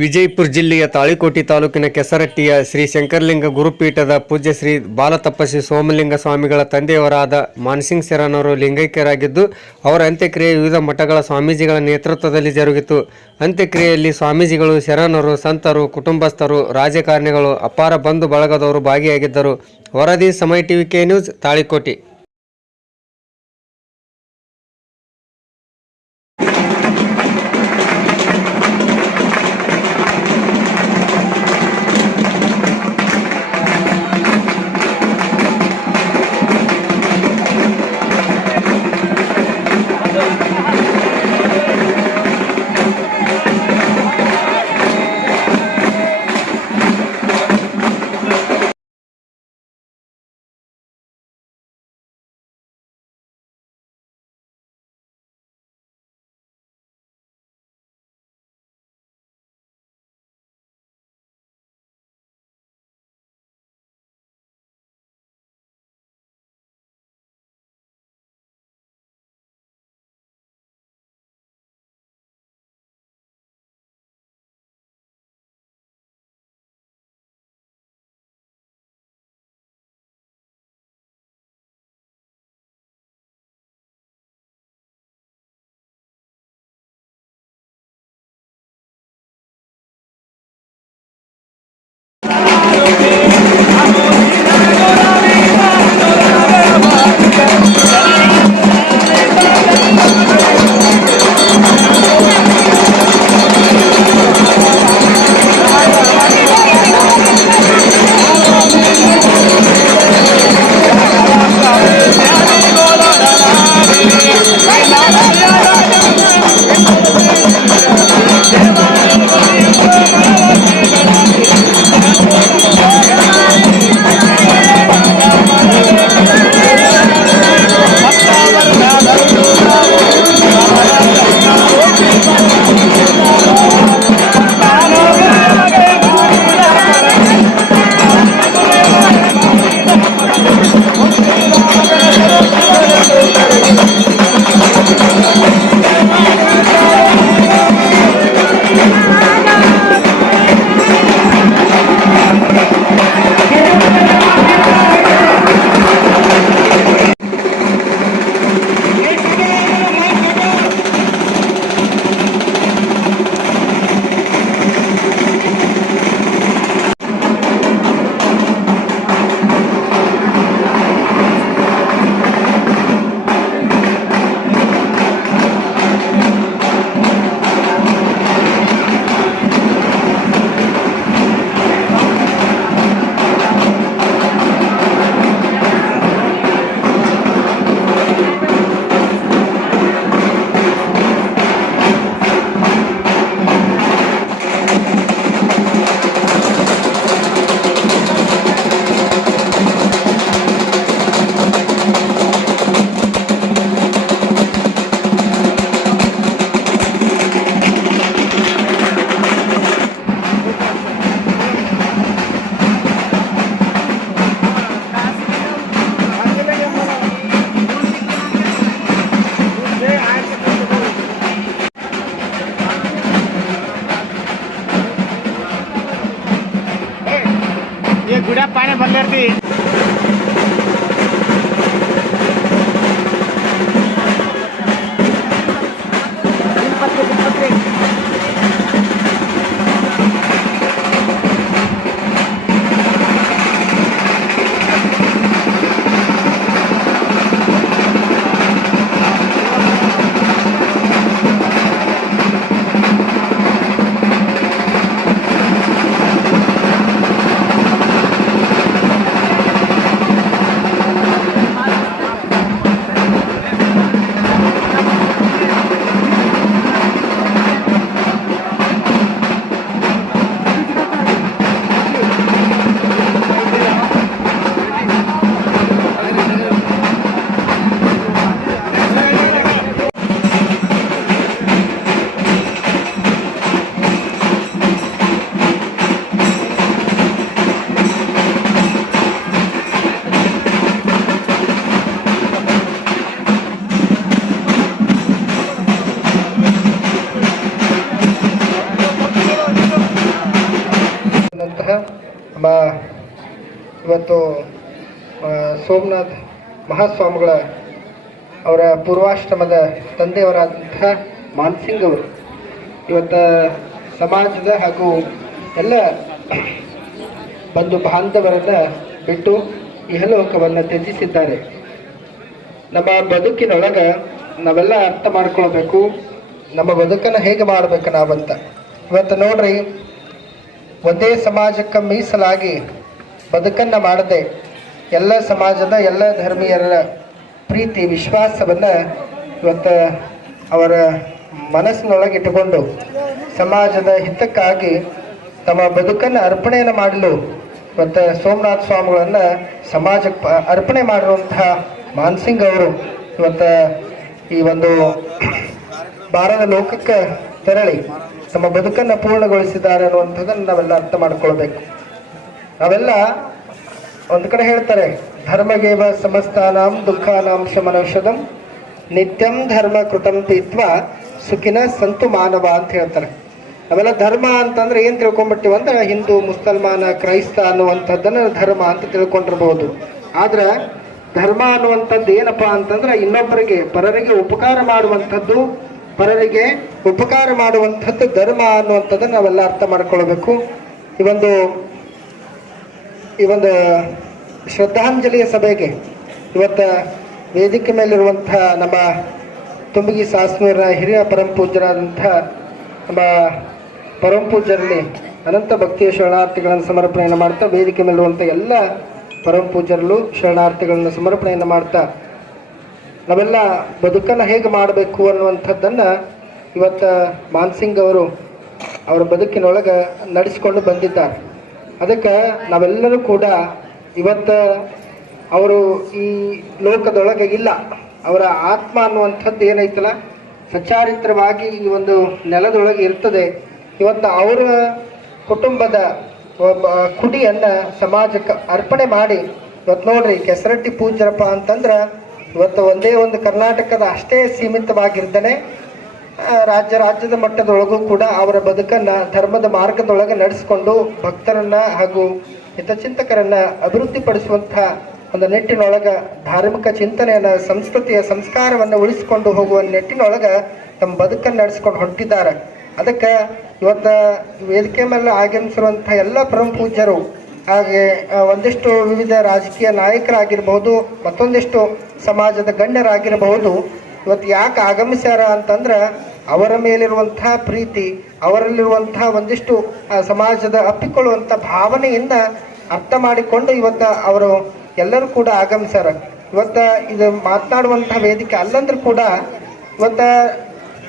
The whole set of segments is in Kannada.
ವಿಜಯಪುರ ಜಿಲ್ಲೆಯ ತಾಳಿಕೋಟೆ ತಾಲೂಕಿನ ಕೆಸರಟ್ಟಿಯ ಶ್ರೀ ಶಂಕರಲಿಂಗ ಗುರುಪೀಠದ ಪೂಜ್ಯ ಶ್ರೀ ಬಾಲತಪಸ್ವಿ ಸೋಮಲಿಂಗ ಸ್ವಾಮಿಗಳ ತಂದೆಯವರಾದ ಮಾನಸಿಂಗ್ ಶರಣರು ಲಿಂಗೈಕ್ಯರಾಗಿದ್ದು, ಅವರ ಅಂತ್ಯಕ್ರಿಯೆ ವಿವಿಧ ಮಠಗಳ ಸ್ವಾಮೀಜಿಗಳ ನೇತೃತ್ವದಲ್ಲಿ ಜರುಗಿತು. ಅಂತ್ಯಕ್ರಿಯೆಯಲ್ಲಿ ಸ್ವಾಮೀಜಿಗಳು, ಶರಣರು, ಸಂತರು, ಕುಟುಂಬಸ್ಥರು, ರಾಜಕಾರಣಿಗಳು, ಅಪಾರ ಬಂಧು ಬಳಗದವರು ಭಾಗಿಯಾಗಿದ್ದರು. ವರದಿ ಸಮಯ ಟಿವಿ ಕೆ ನ್ಯೂಸ್, ತಾಳಿಕೋಟೆ. ಇವತ್ತು ಸೋಮನಾಥ್ ಮಹಾಸ್ವಾಮಿಗಳ ಅವರ ಪೂರ್ವಾಶ್ರಮದ ತಂದೆಯವರಾದಂಥ ಮಾನ್ಸಿಂಗ್ ಅವರು ಇವತ್ತು ಸಮಾಜದ ಹಾಗೂ ಎಲ್ಲ ಬಂಧು ಬಾಂಧವರನ್ನು ಬಿಟ್ಟು ಇಹಲೋಕವನ್ನು ತ್ಯಜಿಸಿದ್ದಾರೆ. ನಮ್ಮ ಬದುಕಿನೊಳಗೆ ನಾವೆಲ್ಲ ಅರ್ಥ ಮಾಡ್ಕೊಳ್ಬೇಕು, ನಮ್ಮ ಬದುಕನ್ನು ಹೇಗೆ ಮಾಡಬೇಕು ನಾವಂತ. ಇವತ್ತು ನೋಡ್ರಿ, ಒಂದೇ ಸಮಾಜಕ್ಕೆ ಮೀಸಲಾಗಿ ಬದುಕನ್ನು ಮಾಡದೆ ಎಲ್ಲ ಸಮಾಜದ ಎಲ್ಲ ಧರ್ಮೀಯರ ಪ್ರೀತಿ ವಿಶ್ವಾಸವನ್ನು ಇವತ್ತು ಅವರ ಮನಸ್ಸಿನೊಳಗೆ ಇಟ್ಟುಕೊಂಡು ಸಮಾಜದ ಹಿತಕ್ಕಾಗಿ ತಮ್ಮ ಬದುಕನ್ನು ಅರ್ಪಣೆಯನ್ನು ಮಾಡಲು ಇವತ್ತು ಸೋಮನಾಥ ಸ್ವಾಮಿಗಳನ್ನು ಸಮಾಜಕ್ಕೆ ಅರ್ಪಣೆ ಮಾಡಿರುವಂತಹ ಮಾನ್ಸಿಂಗ್ ಅವರು ಇವತ್ತು ಈ ಒಂದು ಭಾರತ ಲೋಕಕ್ಕೆ ತೆರಳಿ ತಮ್ಮ ಬದುಕನ್ನು ಪೂರ್ಣಗೊಳಿಸಿದ್ದಾರೆ ಅನ್ನುವಂಥದ್ದನ್ನು ನಾವೆಲ್ಲ ಅರ್ಥ ಮಾಡ್ಕೊಳ್ಬೇಕು. ನಾವೆಲ್ಲ ಒಂದು ಕಡೆ ಹೇಳ್ತಾರೆ, ಧರ್ಮಗೇವ ಸಮಸ್ತಾನಾಂ ದುಃಖಾನಾಂ ಶಮನೌಷಧಂ ನಿತ್ಯಂ ಧರ್ಮ ಕೃತಂ ತೀತ್ವ ಸುಖಿನ ಸಂತು ಮಾನವ ಅಂತ ಹೇಳ್ತಾರೆ. ನಾವೆಲ್ಲ ಧರ್ಮ ಅಂತಂದ್ರೆ ಏನು ತಿಳ್ಕೊಂಡ್ಬಿಟ್ಟಿವಂದ್ರೆ ಹಿಂದೂ, ಮುಸಲ್ಮಾನ, ಕ್ರೈಸ್ತ ಅನ್ನುವಂಥದ್ದನ್ನು ಧರ್ಮ ಅಂತ ತಿಳ್ಕೊಂಡಿರ್ಬೋದು. ಆದ್ರೆ ಧರ್ಮ ಅನ್ನುವಂಥದ್ದು ಏನಪ್ಪ ಅಂತಂದ್ರೆ ಇನ್ನೊಬ್ಬರಿಗೆ ಪರರಿಗೆ ಉಪಕಾರ ಮಾಡುವಂಥದ್ದು, ಪರರಿಗೆ ಉಪಕಾರ ಮಾಡುವಂಥದ್ದು ಧರ್ಮ ಅನ್ನುವಂಥದ್ದನ್ನು ನಾವೆಲ್ಲ ಅರ್ಥ ಮಾಡ್ಕೊಳ್ಬೇಕು. ಈ ಒಂದು ಶ್ರದ್ಧಾಂಜಲಿಯ ಸಭೆಗೆ ಇವತ್ತು ವೇದಿಕೆ ಮೇಲಿರುವಂಥ ನಮ್ಮ ತುಂಬಗಿ ಸಾಸ್ನೂರ ಹಿರಿಯ ಪರಮಪೂಜ್ಯರಾದಂಥ ನಮ್ಮ ಪರಮಪೂಜ್ಯರಲ್ಲಿ ಅನಂತ ಭಕ್ತಿಯ ಶರಣಾರ್ಥಿಗಳನ್ನು ಸಮರ್ಪಣೆಯನ್ನು ಮಾಡ್ತಾ, ವೇದಿಕೆ ಮೇಲಿರುವಂಥ ಎಲ್ಲ ಪರಮಪೂಜ್ಯರಲ್ಲೂ ಶರಣಾರ್ಥಿಗಳನ್ನು ಸಮರ್ಪಣೆಯನ್ನು ಮಾಡ್ತಾ ನಾವೆಲ್ಲ ಬದುಕನ್ನು ಹೇಗೆ ಮಾಡಬೇಕು ಅನ್ನುವಂಥದ್ದನ್ನು ಇವತ್ತು ಮಾನ್ಸಿಂಗ್ ಅವರು ಅವರ ಬದುಕಿನೊಳಗೆ ನಡೆಸಿಕೊಂಡು ಬಂದಿದ್ದಾರೆ. ಅದಕ್ಕೆ ನಾವೆಲ್ಲರೂ ಕೂಡ ಇವತ್ತು ಅವರು ಈ ಲೋಕದೊಳಗೆ ಇಲ್ಲ, ಅವರ ಆತ್ಮ ಅನ್ನುವಂಥದ್ದು ಏನೈತಲ್ಲ ಸಚ್ಚಾರಿತ್ರವಾಗಿ ಈ ಒಂದು ನೆಲದೊಳಗೆ ಇರ್ತದೆ. ಇವತ್ತು ಅವರ ಕುಟುಂಬದ ಒಬ್ಬ ಕುಡಿಯನ್ನು ಸಮಾಜಕ್ಕೆ ಅರ್ಪಣೆ ಮಾಡಿ ಇವತ್ತು ನೋಡ್ರಿ ಕೆಸರಟ್ಟಿ ಪೂಜ್ಯರಪ್ಪ ಅಂತಂದ್ರೆ ಇವತ್ತು ಒಂದೇ ಒಂದು ಕರ್ನಾಟಕದ ಅಷ್ಟೇ ಸೀಮಿತವಾಗಿರ್ತಾನೆ ರಾಜ್ಯದ ಮಟ್ಟದೊಳಗೂ ಕೂಡ ಅವರ ಬದುಕನ್ನು ಧರ್ಮದ ಮಾರ್ಗದೊಳಗೆ ನಡೆಸಿಕೊಂಡು ಭಕ್ತರನ್ನ ಹಾಗೂ ಹಿತಚಿಂತಕರನ್ನ ಅಭಿವೃದ್ಧಿಪಡಿಸುವಂಥ ಒಂದು ನಿಟ್ಟಿನೊಳಗೆ ಧಾರ್ಮಿಕ ಚಿಂತನೆಯನ್ನು, ಸಂಸ್ಕೃತಿಯ ಸಂಸ್ಕಾರವನ್ನು ಉಳಿಸಿಕೊಂಡು ಹೋಗುವ ನಿಟ್ಟಿನೊಳಗೆ ತಮ್ಮ ಬದುಕನ್ನು ನಡೆಸ್ಕೊಂಡು ಹೊಂಟಿದ್ದಾರೆ. ಅದಕ್ಕೆ ಇವತ್ತು ವೇದಿಕೆ ಮೇಲೆ ಆಗಮಿಸಿರುವಂಥ ಎಲ್ಲ ಪರಮ ಪೂಜ್ಯರು, ಹಾಗೆ ಒಂದಿಷ್ಟು ವಿವಿಧ ರಾಜಕೀಯ ನಾಯಕರಾಗಿರ್ಬಹುದು, ಮತ್ತೊಂದಿಷ್ಟು ಸಮಾಜದ ಗಣ್ಯರಾಗಿರಬಹುದು, ಇವತ್ತು ಯಾಕೆ ಆಗಮಿಸ್ಯಾರ ಅಂತಂದ್ರೆ ಅವರ ಮೇಲಿರುವಂಥ ಪ್ರೀತಿ, ಅವರಲ್ಲಿರುವಂಥ ಒಂದಿಷ್ಟು ಸಮಾಜದ ಅಪ್ಪಿಕೊಳ್ಳುವಂಥ ಭಾವನೆಯಿಂದ ಅರ್ಥ ಮಾಡಿಕೊಂಡು ಇವತ್ತು ಅವರು ಎಲ್ಲರೂ ಕೂಡ ಆಗಮಿಸ್ಯಾರ. ಇವತ್ತು ಇದು ಮಾತನಾಡುವಂಥ ವೇದಿಕೆ ಅಲ್ಲಂದ್ರೂ ಕೂಡ ಇವತ್ತು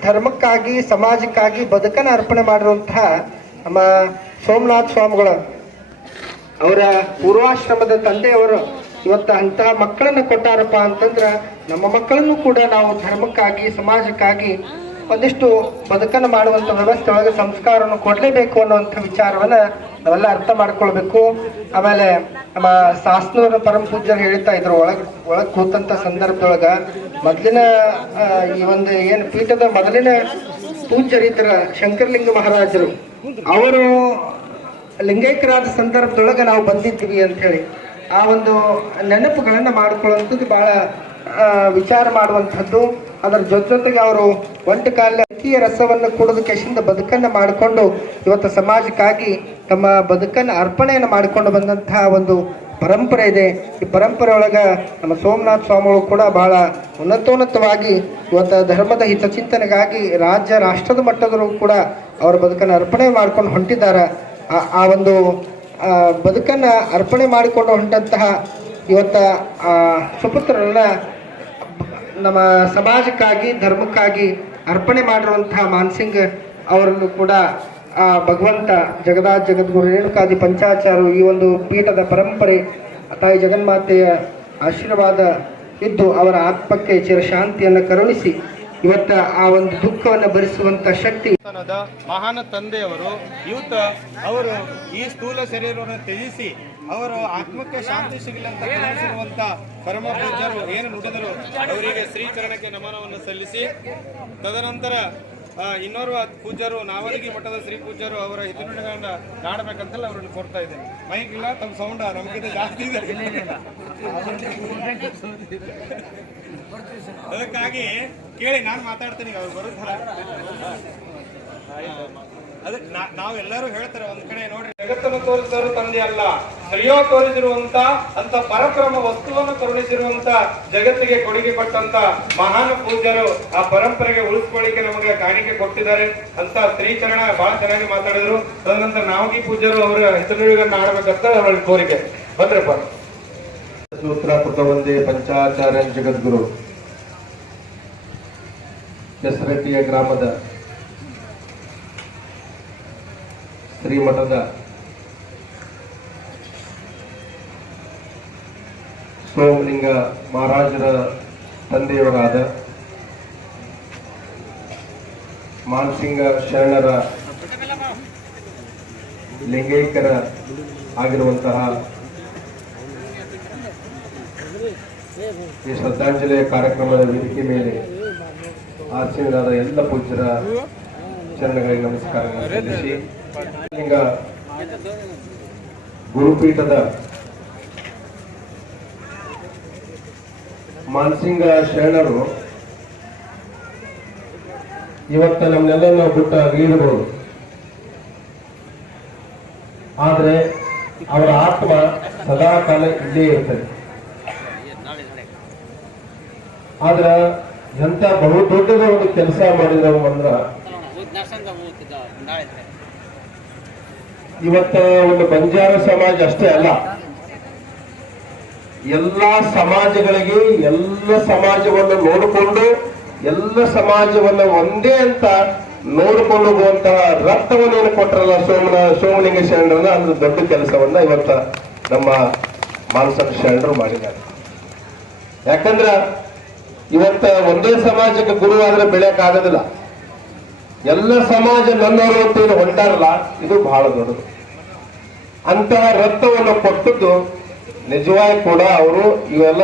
ಧರ್ಮಕ್ಕಾಗಿ ಸಮಾಜಕ್ಕಾಗಿ ಬದುಕನ್ನು ಅರ್ಪಣೆ ಮಾಡಿರುವಂತಹ ನಮ್ಮ ಸೋಮನಾಥ ಸ್ವಾಮಿಗಳು ಅವರ ಪೂರ್ವಾಶ್ರಮದ ತಂದೆಯವರು ಇವತ್ತು ಅಂತಹ ಮಕ್ಕಳನ್ನು ಕೊಟ್ಟಾರಪ್ಪ ಅಂತಂದ್ರೆ ನಮ್ಮ ಮಕ್ಕಳನ್ನು ಕೂಡ ನಾವು ಧರ್ಮಕ್ಕಾಗಿ ಸಮಾಜಕ್ಕಾಗಿ ಒಂದಿಷ್ಟು ಬದುಕನ್ನು ಮಾಡುವಂಥ ವ್ಯವಸ್ಥೆ ಒಳಗೆ ಸಂಸ್ಕಾರವನ್ನು ಕೊಡಲೇಬೇಕು ಅನ್ನುವಂಥ ವಿಚಾರವನ್ನು ನಾವೆಲ್ಲ ಅರ್ಥ ಮಾಡ್ಕೊಳ್ಬೇಕು. ಆಮೇಲೆ ನಮ್ಮ ಸಾಸ್ನೂರ ಪರಮ ಪೂಜ್ಯರು ಹೇಳ್ತಾ ಇದ್ರು, ಒಳಗೆ ಕೂತಂಥ ಸಂದರ್ಭದೊಳಗೆ ಮೊದಲಿನ ಈ ಒಂದು ಏನು ಪೀಠದ ಮೊದಲಿನ ಪೂಜ್ಯರಿದ್ರ ಶಂಕರಲಿಂಗ ಮಹಾರಾಜರು ಅವರು ಲಿಂಗೈಕ್ಯರಾದ ಸಂದರ್ಭದೊಳಗೆ ನಾವು ಬಂದಿದ್ವಿ ಅಂಥೇಳಿ ಆ ಒಂದು ನೆನಪುಗಳನ್ನು ಮಾಡ್ಕೊಳ್ಳುವಂಥದ್ದು ಭಾಳ ವಿಚಾರ ಮಾಡುವಂಥದ್ದು. ಅದರ ಜೊತೆಗೆ ಅವರು ಒಂಟು ಕಾಲ ಅಕ್ಕಿಯ ರಸವನ್ನು ಕುಡಿದು ಕೆಶಿಂದ ಬದುಕನ್ನು ಮಾಡಿಕೊಂಡು ಇವತ್ತು ಸಮಾಜಕ್ಕಾಗಿ ತಮ್ಮ ಬದುಕನ್ನು ಅರ್ಪಣೆಯನ್ನು ಮಾಡಿಕೊಂಡು ಬಂದಂತಹ ಒಂದು ಪರಂಪರೆ ಇದೆ. ಈ ಪರಂಪರೆ ಒಳಗೆ ನಮ್ಮ ಸೋಮನಾಥ ಸ್ವಾಮಿಗಳು ಕೂಡ ಬಹಳ ಉನ್ನತೋನ್ನತವಾಗಿ ಇವತ್ತು ಧರ್ಮದ ಹಿತಚಿಂತನೆಗಾಗಿ ರಾಜ್ಯ ರಾಷ್ಟ್ರದ ಮಟ್ಟದಲ್ಲೂ ಕೂಡ ಅವರ ಬದುಕನ್ನು ಅರ್ಪಣೆ ಮಾಡ್ಕೊಂಡು ಹೊಂಟಿದ್ದಾರೆ. ಆ ಒಂದು ಬದುಕನ್ನು ಅರ್ಪಣೆ ಮಾಡಿಕೊಂಡು ಹೊಂಟಂತಹ ಇವತ್ತು ಸುಪುತ್ರರನ್ನ ನಮ್ಮ ಸಮಾಜಕ್ಕಾಗಿ ಧರ್ಮಕ್ಕಾಗಿ ಅರ್ಪಣೆ ಮಾಡಿರುವಂತಹ ಮಾನ್ಸಿಂಗ್ ಅವರನ್ನು ಕೂಡ ಭಗವಂತ ಜಗದ್ಗುರು ರೇಣುಕಾದಿ ಪಂಚಾಚಾರ್ಯರು ಈ ಒಂದು ಪೀಠದ ಪರಂಪರೆ ತಾಯಿ ಜಗನ್ಮಾತೆಯ ಆಶೀರ್ವಾದ ಇದ್ದು ಅವರ ಆತ್ಮಕ್ಕೆ ಚಿರಶಾಂತಿಯನ್ನು ಕರುಣಿಸಿ ಇವತ್ತ ಆ ಒಂದು ದುಃಖವನ್ನು ಭರಿಸುವಂತ ಶಕ್ತಿ ಮಹಾನ ತಂದೆಯವರು ಅವರು ಈ ಸ್ಥೂಲ ಶರೀರವನ್ನು ತ್ಯಜಿಸಿ ಅವರು ಆತ್ಮಕ್ಕೆ ಶಾಂತಿ ಸಿಗಲಿ ಅಂತ ಕರುಣಿಸಿರುವಂತ ಪರಮ ಪೂಜ್ಯರು ಏನು ನುಡಿದರು ಅವರಿಗೆ ಶ್ರೀಚರಣಕ್ಕೆ ನಮನವನ್ನು ಸಲ್ಲಿಸಿ ತದನಂತರ ಇನ್ನೋರ್ವ ಪೂಜ್ಯರು ನಾವಲಗಿ ಮಠದ ಶ್ರೀ ಪೂಜ್ಯರು ಅವರ ಹಿತನುಡಿಗಳನ್ನ ನಾಡಬೇಕಂತೆಲ್ಲ ಅವರನ್ನು ಕೋರ್ತಾ ಇದ್ದೇನೆ. ಮೈಕ್ ಇಲ್ಲ, ತಮ್ಮ ಸೌಂಡ್ ನಮಗಿಂತ ಜಾಸ್ತಿ ಇದೆ. ಅದಕ್ಕಾಗಿ ಕೇಳಿ ನಾನು ಮಾತಾಡ್ತೀನಿ, ಅವ್ರು ಬರುತ್ತಲ್ಲ. ಅದಕ್ಕೆ ನಾವೆಲ್ಲರೂ ಹೇಳ್ತಾರೆ ಒಂದ್ ಕಡೆ, ನೋಡ್ರಿ, ಜಗತ್ತನ್ನು ತೋರಿಸಿದವರು ತಂದೆ ಅಲ್ಲ, ಸ್ತ್ರೀಯೋ ತೋರಿಸಿರುವಂತ ಅಂತ ಪರಕ್ರಮ ವಸ್ತುವನ್ನು ಕರುಣಿಸಿರುವಂತ ಜಗತ್ತಿಗೆ ಕೊಡುಗೆ ಕೊಟ್ಟಂತ ಮಹಾನ್ ಪೂಜ್ಯರು ಆ ಪರಂಪರೆಗೆ ಉಳಿಸ್ಕೊಳ್ಳಿಕ್ಕೆ ನಮಗೆ ಕಾಣಿಕೆ ಕೊಟ್ಟಿದ್ದಾರೆ ಅಂತ ಶ್ರೀಚರಣ ಬಹಳ ಚೆನ್ನಾಗಿ ಮಾತಾಡಿದ್ರು. ತದನಂತರ ನಾವಗಿ ಪೂಜ್ಯರು ಅವರ ಹೆಸರುಗಳನ್ನ ಆಡಬೇಕಂತ ಅವರಲ್ಲಿ ಕೋರಿಕೆ ಬಂದ್ರಪ್ಪ. ಸೂತ್ರ ಕೃತವಂದೇ ಪಂಚಾಚಾರ್ಯ ಜಗದ್ಗುರು ಕೆಸರಟ್ಟಿಯ ಗ್ರಾಮದ ಶ್ರೀಮಠದ ಸೋಮಲಿಂಗ ಮಹಾರಾಜರ ತಂದೆಯವರಾದ ಮಾನಸಿಂಗ ಶರಣರ ಲಿಂಗೈಕ್ಯರ ಆಗಿರುವಂತಹ ಈ ಶ್ರದ್ಧಾಂಜಲಿ ಕಾರ್ಯಕ್ರಮದ ವೇದಿಕೆ ಮೇಲೆ ಆಸೀನರಾದ ಎಲ್ಲ ಪೂಜ್ಯರ ಚರಣಗಳಿಗೆ ನಮಸ್ಕಾರಗಳನ್ನು ಸಲ್ಲಿಸಿ, ಲಿಂಗ ಗುರುಪೀಠದ ಮಾನಸಿಂಗ ಶರಣರು ಇವತ್ತ ನಮ್ಮನ್ನೆಲ್ಲ ಬಿಟ್ಟ ಇರಬಹುದು, ಆದ್ರೆ ಅವರ ಆತ್ಮ ಸದಾ ಕಾಲ ಇಲ್ಲೇ ಇರ್ತದೆ. ಆದ್ರ ಎಂತ ಬಹುದೊಡ್ಡದ ಒಂದು ಕೆಲಸ ಮಾಡಿದವು ಅಂದ್ರ, ಇವತ್ತ ಒಂದು ಬಂಜಾರ ಸಮಾಜ ಅಷ್ಟೇ ಅಲ್ಲ, ಎಲ್ಲಾ ಸಮಾಜಗಳಿಗೆ ಎಲ್ಲ ಸಮಾಜವನ್ನು ನೋಡಿಕೊಂಡು ಎಲ್ಲ ಸಮಾಜವನ್ನು ಒಂದೇ ಅಂತ ನೋಡಿಕೊಂಡು ಹೋಗುವಂತಹ ರಕ್ತವನ್ನು ಕೊಟ್ಟರಲ್ಲ ಸೋಮಲಿಂಗ ಶರಣರನ್ನ, ಅಂದ್ರೆ ದೊಡ್ಡ ಕೆಲಸವನ್ನ ಇವತ್ತ ನಮ್ಮ ಮಾನಸಿಂಗ ಶರಣರು ಮಾಡಿದ್ದಾರೆ. ಯಾಕಂದ್ರ ಇವತ್ತ ಒಂದೇ ಸಮಾಜಕ್ಕೆ ಗುರು ಆದ್ರೆ ಬೆಳೆಯಕ್ ಆಗೋದಿಲ್ಲ. ಎಲ್ಲ ಸಮಾಜ ನನ್ನವರು ಅಂತ ಏನು ಹೊಂಟಾರಲ್ಲ, ಇದು ಬಹಳ ದೊಡ್ಡದು. ಅಂತಹ ರಕ್ತವನ್ನು ಕೊಟ್ಟದ್ದು ನಿಜವಾಗಿ ಕೂಡ ಅವರು ಇವೆಲ್ಲ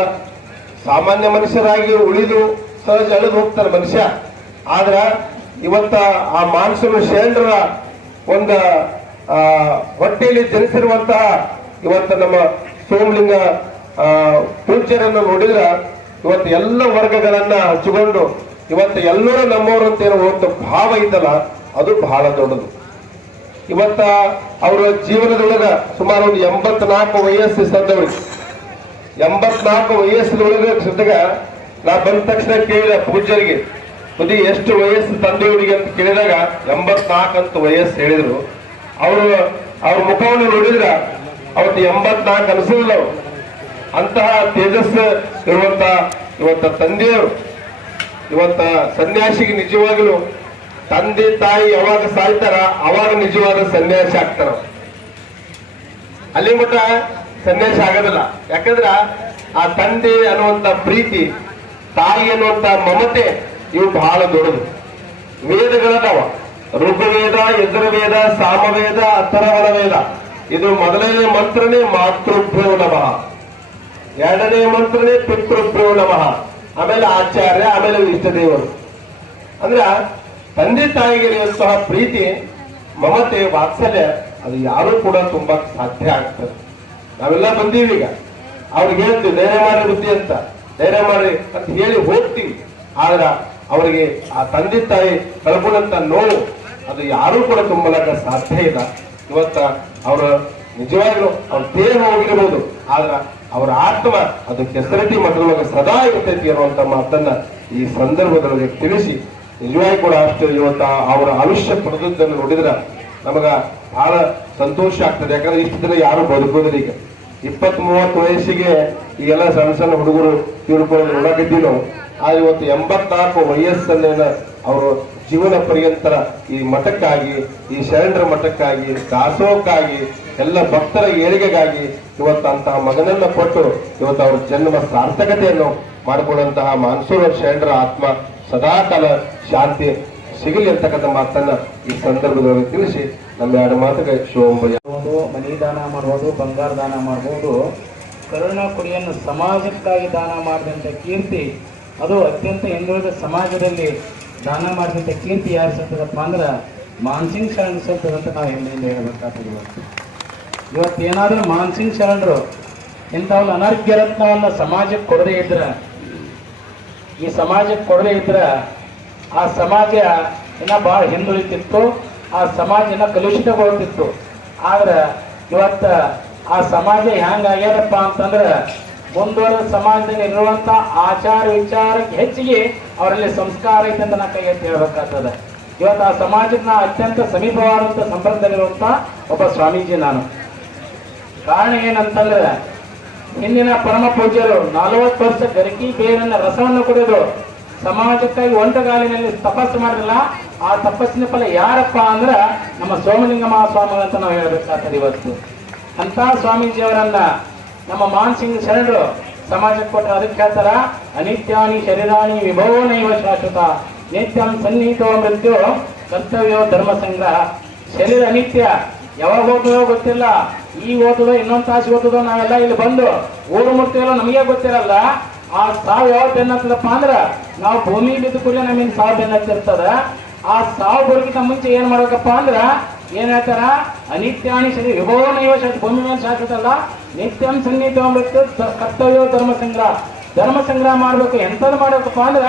ಸಾಮಾನ್ಯ ಮನುಷ್ಯರಾಗಿ ಉಳಿದು ಸಹಜ ಅಳಿದು ಹೋಗ್ತಾರೆ ಮನುಷ್ಯ. ಆದ್ರ ಇವತ್ತ ಆ ಮಾನಸಿಂಗ ಶರಣರ ಒಂದು ಹೊಟ್ಟೆಯಲ್ಲಿ ಜನಿಸಿರುವಂತಹ ಇವತ್ತ ನಮ್ಮ ಸೋಮಲಿಂಗ ಪೂಜ್ಯರನ್ನು ನೋಡಿದ್ರ ಇವತ್ತು ಎಲ್ಲ ವರ್ಗಗಳನ್ನ ಹಚ್ಚಿಕೊಂಡು ಇವತ್ತು ಎಲ್ಲರೂ ನಮ್ಮವರು ಅಂತ ಏನೋ ಒಂದು ಭಾವ ಇದ್ದಲ್ಲ, ಅದು ಬಹಳ ದೊಡ್ಡದು. ಇವತ್ತ ಅವರ ಜೀವನದೊಳಗ ಸುಮಾರು ಒಂದು 84 ವಯಸ್ಸು ಸಂದವರಿಗೆ, 84 ವಯಸ್ಸಿನೊಳಗ ಜೊತೆಗ ನಾ ಬಂದ ತಕ್ಷಣ ಕೇಳಿದ ಪೂಜ್ಯರಿಗೆ, ಬುದ್ಧಿ ಎಷ್ಟು ವಯಸ್ಸು ತಂದೆಯವರಿಗೆ ಅಂತ ಕೇಳಿದಾಗ 84 ಅಂತ ವಯಸ್ಸು ಹೇಳಿದ್ರು. ಅವ್ರ ಮುಖವನ್ನು ನೋಡಿದ್ರ ಅವತ್ತು 84 ಅನಿಸಲಿಲ್ಲ. ಅಂತಹ ತೇಜಸ್ಸು ಇರುವಂತ ಇವತ್ತ ತಂದೆಯವರು ಇವತ್ತ ಸನ್ಯಾಸಿಗೆ ನಿಜವಾಗಲೂ ತಂದೆ ತಾಯಿ ಯಾವಾಗ ಸಾಯ್ತಾರ ಅವಾಗ ನಿಜವಾದ ಸನ್ಯಾಸಿ ಆಗ್ತಾರ. ಅಲ್ಲಿ ಮಟ್ಟ ಸನ್ಯಾಸಿ ಆಗೋದಿಲ್ಲ. ಯಾಕಂದ್ರ ಆ ತಂದೆ ಅನ್ನುವಂತ ಪ್ರೀತಿ, ತಾಯಿ ಅನ್ನುವಂತ ಮಮತೆ ಇವು ಬಹಳ ದೊಡ್ಡದು. ವೇದಗಳದಾವ, ಋಗ್ವೇದ, ಯಜುರ್ವೇದ, ಸಾಮವೇದ, ಅಥರ್ವಣ ವೇದ. ಇದು ಮೊದಲನೇ ಮಂತ್ರನೇ ಮಾತೃಭ್ಯೋ ನಮಃ, ಎರಡನೇ ಮಂತ್ರನೇ ಪಿತೃಭ್ಯೋ ನಮಃ, ಆಮೇಲೆ ಆಚಾರ್ಯ, ಆಮೇಲೆ ಇಷ್ಟ ದೇವರು. ಅಂದ್ರ ತಂದೆ ತಾಯಿಗೆ ಇರುವಂತಹ ಪ್ರೀತಿ, ಮಮತೆ, ವಾತ್ಸಲ್ಯ ಅದು ಯಾರು ಕೂಡ ತುಂಬಾ ಸಾಧ್ಯ ಆಗ್ತದೆ. ನಾವೆಲ್ಲ ಬಂದೀವಿ ಈಗ, ಅವ್ರಿಗೆ ಹೇಳ್ತೀವಿ ಧೈರ್ಯ ಮಾಡಿ ಬುದ್ಧಿ ಅಂತ, ಧೈರ್ಯ ಮಾಡಿ ಅಂತ ಹೇಳಿ ಹೋಗ್ತೀವಿ. ಆದ್ರ ಅವರಿಗೆ ಆ ತಂದೆ ತಾಯಿ ಕಳ್ಕೊಂಡಂತ ನೋವು ಅದು ಯಾರು ಕೂಡ ತುಂಬಲಕ್ಕ ಸಾಧ್ಯ ಇಲ್ಲ. ಇವತ್ತ ಅವರ ನಿಜವಾಗ್ಲೂ ಅವ್ರ ದೇಹ ಹೋಗಿರ್ಬೋದು, ಆದ್ರ ಅವರ ಆತ್ಮ ಅದು ಕೆಸರಟ್ಟಿ ಮಠದೊಳಗೆ ಸದಾ ಇರ್ತೈತಿ ಅನ್ನುವಂತ ಮಾತನ್ನ ಈ ಸಂದರ್ಭದೊಳಗೆ ತಿಳಿಸಿ, ನಿಜವಾಗಿ ಕೂಡ ಅಷ್ಟು ಇವತ್ತ ಅವರ ಆಯುಷ್ಯ ಪಡೆದದ್ದನ್ನು ನೋಡಿದ್ರ ನಮಗ ಬಹಳ ಸಂತೋಷ ಆಗ್ತದೆ. ಯಾಕಂದ್ರೆ ಇಷ್ಟು ದಿನ ಯಾರು ಬದುಕೋದಿಲ್ಲ. ಈಗ 20-30 ವಯಸ್ಸಿಗೆ ಈಗೆಲ್ಲ ಸಣ್ಣ ಸಣ್ಣ ಹುಡುಗರು ತಿಳ್ಕೊಳ್ಳೋದು ನೋಡಾಕಿದ್ದೀವಿ ನಾವು. ಆದ್ರೆ ಇವತ್ತು 84 ವಯಸ್ಸನ್ನ ಅವರು ಜೀವನ ಪರ್ಯಂತರ ಈ ಮಠಕ್ಕಾಗಿ, ಈ ಶರಣರ ಮಠಕ್ಕಾಗಿ, ದಾಸೋಹಕ್ಕಾಗಿ, ಎಲ್ಲ ಭಕ್ತರ ಏಳಿಗೆಗಾಗಿ ಇವತ್ತಂತಹ ಮಗನನ್ನ ಕೊಟ್ಟು ಇವತ್ತು ಅವ್ರ ಜನ್ಮ ಸಾರ್ಥಕತೆಯನ್ನು ಮಾಡಿಕೊಂಡಂತಹ ಮಾನಸೂರ ಶರಣರ ಆತ್ಮ ಸದಾಕಾಲ ಶಾಂತಿ ಸಿಗಲಿ ಅಂತಕ್ಕಂಥ ಮಾತನ್ನ ಈ ಸಂದರ್ಭದಲ್ಲಿ ತಿಳಿಸಿ ನಮ್ಮ ಎರಡು ಮಾತುಗೆ ಶುಭ. ಮನಿ ದಾನ ಮಾಡ್ಬೋದು, ಬಂಗಾರ ದಾನ ಮಾಡ್ಬೋದು. ಕರುಣಾ ಕುಡಿಯನ್ನು ಸಮಾಜಕ್ಕಾಗಿ ದಾನ ಮಾಡಿದಂಥ ಕೀರ್ತಿ ಅದು ಅತ್ಯಂತ ಹಿಂದುಳಿದ ಸಮಾಜದಲ್ಲಿ ದಾನ ಮಾಡಿದಂಥ ಕೀರ್ತಿ ಯಾರು ಸತ್ತದಪ್ಪ ಅಂದ್ರೆ ಮಾನ್ಸಿಂಗ್ ಶರಣ ಸತ್ತದಂತ ನಾವು ಹೆಮ್ಮೆಯಿಂದ ಹೇಳಬೇಕಾಗ್ತದೆ. ಇವತ್ತು ಏನಾದರೂ ಮಾನ್ಸಿಂಗ್ ಶರಣರು ಇಂಥ ಒಂದು ಅನರ್ಘ್ಯ ರತ್ನವನ್ನು ಸಮಾಜಕ್ಕೆ ಕೊಡದೇ ಇದ್ರೆ, ಈ ಸಮಾಜಕ್ಕೆ ಕೊಡದೇ ಇದ್ರೆ ಆ ಸಮಾಜ ಇನ್ನೂ ಭಾಳ ಹಿಂದುಳಿತಿತ್ತು, ಆ ಸಮಾಜ ಇನ್ನೂ ಕಲುಷಿತಗೊಳ್ತಿತ್ತು. ಆದ್ರೆ ಇವತ್ತು ಆ ಸಮಾಜ ಹೆಂಗಾಗ್ಯದಪ್ಪ ಅಂತಂದ್ರೆ ಮುಂದುವರೆದ ಸಮಾಜದಲ್ಲಿ ಇರುವಂಥ ಆಚಾರ ವಿಚಾರಕ್ಕೆ ಹೆಚ್ಚಿಗೆ ಅವರಲ್ಲಿ ಸಂಸ್ಕಾರ ಐತೆ ಅಂತ ನಾ ಕೈ ಎತ್ತಿ ಹೇಳ್ಬೇಕಾಗ್ತದೆ. ಇವತ್ತು ಆ ಸಮಾಜಕ್ಕೆ ನಾ ಅತ್ಯಂತ ಸಮೀಪವಾದಂಥ ಸಂಪರ್ಕದಲ್ಲಿರುವಂಥ ಒಬ್ಬ ಸ್ವಾಮೀಜಿ ನಾನು. ಕಾರಣ ಏನಂತಂದ್ರೆ ಹಿಂದಿನ ಪರಮ ಪೂಜ್ಯರು 40 ವರ್ಷ ಗರಿಕಿ ಬೇರನ್ನ ರಸವನ್ನು ಕುಡಿದು ಸಮಾಜಕ್ಕಾಗಿ ಒಂಟಗಾಲಿನಲ್ಲಿ ತಪಸ್ಸು ಮಾಡಿರಲ್ಲ. ಆ ತಪಸ್ಸಿನ ಫಲ ಯಾರಪ್ಪ ಅಂದ್ರೆ ನಮ್ಮ ಸೋಮಲಿಂಗ ಮಹಾಸ್ವಾಮಿಗಳು ಅಂತ ನಾವು ಹೇಳ್ಬೇಕಾಗ್ತದೆ. ಇವತ್ತು ಅಂತ ಸ್ವಾಮೀಜಿಯವರನ್ನ ನಮ್ಮ ಮಾನ್ಸಿಂಗ್ ಶರಣರು ಸಮಾಜಕ್ಕೆ ಕೊಟ್ಟರೆ ಅದಕ್ಕೆ ಹೇಳ್ತಾರ, ಅನಿತ್ಯಾನಿ ಶರೀರಾಣಿ ವಿಭವೋ ನೈವ ಶಾಶ್ವತ ನಿತ್ಯಂ ಸನ್ನಿಹಿತೋ ಮೃತ್ಯು ಕರ್ತವ್ಯೋ ಧರ್ಮ ಸಂಗ್ರಹ. ಶರೀರ ಅನಿತ್ಯ, ಯಾವಾಗ ಹೋಗ್ತದೋ ಗೊತ್ತಿಲ್ಲ, ಈಗ ಓದೋದೋ ಇನ್ನೊಂದು ತಾಸು ಓದೋದೋ, ನಾವೆಲ್ಲ ಇಲ್ಲಿ ಬಂದು ಊರು ಮುಟ್ತೀವಲ್ಲ ನಮಗೆ ಗೊತ್ತಿರಲ್ಲ. ಆ ಸಾವು ಯಾವ ಬೆನ್ನತ್ತದಪ್ಪ ಅಂದ್ರೆ ನಾವು ಭೂಮಿ ಬಿದ್ದು ಕೂಡ ನಮ್ಮಿಂದ ಸಾವು ಬೆನ್ನತ್ತಿರ್ತದ. ಆ ಸಾವು ಬರೋಕ್ಕಿಂತ ಮುಂಚೆ ಏನ್ ಮಾಡ್ಬೇಕಪ್ಪ ಅಂದ್ರ ಏನ್ ಹೇಳ್ತಾರ, ಅನಿತ್ಯಾನಿ ಶರೀರ ವಿಭವೋ ನೈವ ಶಾಶ್ವತ, ಭೂಮಿ ಮೇಲೆ ಶಾಶ್ವತ ಅಲ್ಲ, ನಿತ್ಯಂ ಸನ್ನಿಹಿತೋ ಮೃತ್ಯು ಕರ್ತವ್ಯೋ ಧರ್ಮ ಸಂಗ್ರಹ. ಧರ್ಮ ಸಂಗ್ರಹ ಮಾಡ್ಬೇಕು. ಎಂಥದ್ದು ಮಾಡ್ಬೇಕಪ್ಪ ಅಂದ್ರ